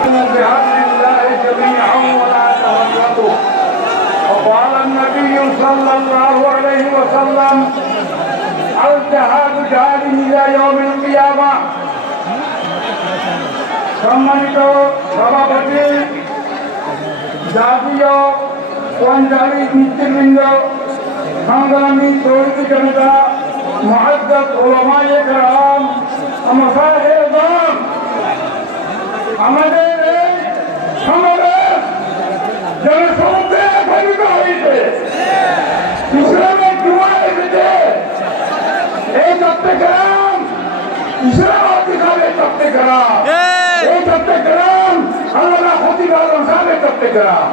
بحمد الله جميعا ولا تفرقوا وقال النبي صلى الله عليه وسلم الجهاد جهاد الى يوم القيامه সম্মানিত সভাপতি জাতীয় পঞ্জাবী নেতৃবৃন্দ সংগ্রামী তৌহিদ জনতা মহাদ্দত ওলামায়ে کرام মশাহেরগণ আমাদের এই চট্টগ্রাম। ইসলাম অধিকারে চট্টগ্রাম। এই চট্টগ্রাম আল্লাহ খতিব আলম সাহেবের চট্টগ্রাম।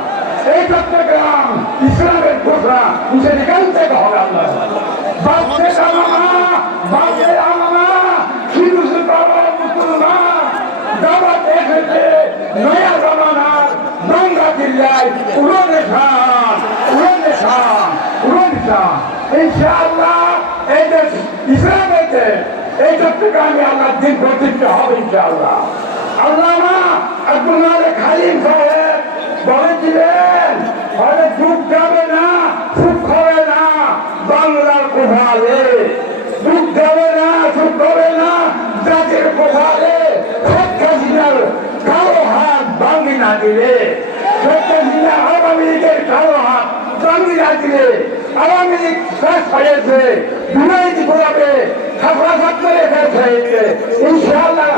এই চট্টগ্রাম ইসলামের ঘোষণা নিচে এখান থেকে হবে আল্লাহ। বাচ্চে কামামা বাচ্চে আমামা শিশু সুতরাং মুসলমান দাবাত এসেছে নয়া জমানার গঙ্গা জিল্লায় উড়নে খান উড়নে খান উড়নে খান ইনশাআল্লাহ এই দেশ ইসলামের দেশ এই চট্টগ্রামে আল্লাহ দিন প্রতিষ্ঠিত হবে ইনশাআল্লাহ। আল্লামা আব্দুল মালিক হালিম সাহেব বলেছিলেন ফলে যুগ যাবে না, সুখ হবে না, বাংলার কোথালে যুগ যাবে না, সুখ হবে না, জাতির কোথালে শেখ হাসিনার কালো হাত ভাঙি না দিলে। শেখ হাসিনা আওয়ামী লীগের কালো হাত ভাঙি না দিলে। আওয়ামী লীগ শেষ হয়েছে। দুর্নীতি করাবে ছাত্রা ছাত্রের শেষ হয়েছে ইনশাআল্লাহ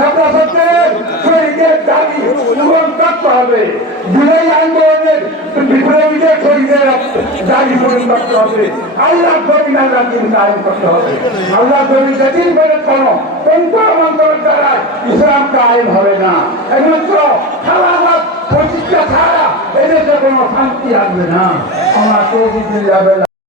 ছাত্রা ছাত্রের শহীদের দাবি পূরণ করতে হবে। জুলাই আন্দোলনের বিপ্লবীদের শহীদের দাবি পূরণ করতে হবে। আল্লাহ কবিনা দিন কায়েম করতে হবে। আল্লাহ কবিনা দিন করে কোনো তন্ত্র মন্ত্র দ্বারা ইসলাম কায়েম হবে না। একমাত্র খেলাঘাত প্রতিষ্ঠা ছাড়া কোনো শান্তি আসবে না। আমার তৌফিক যাবে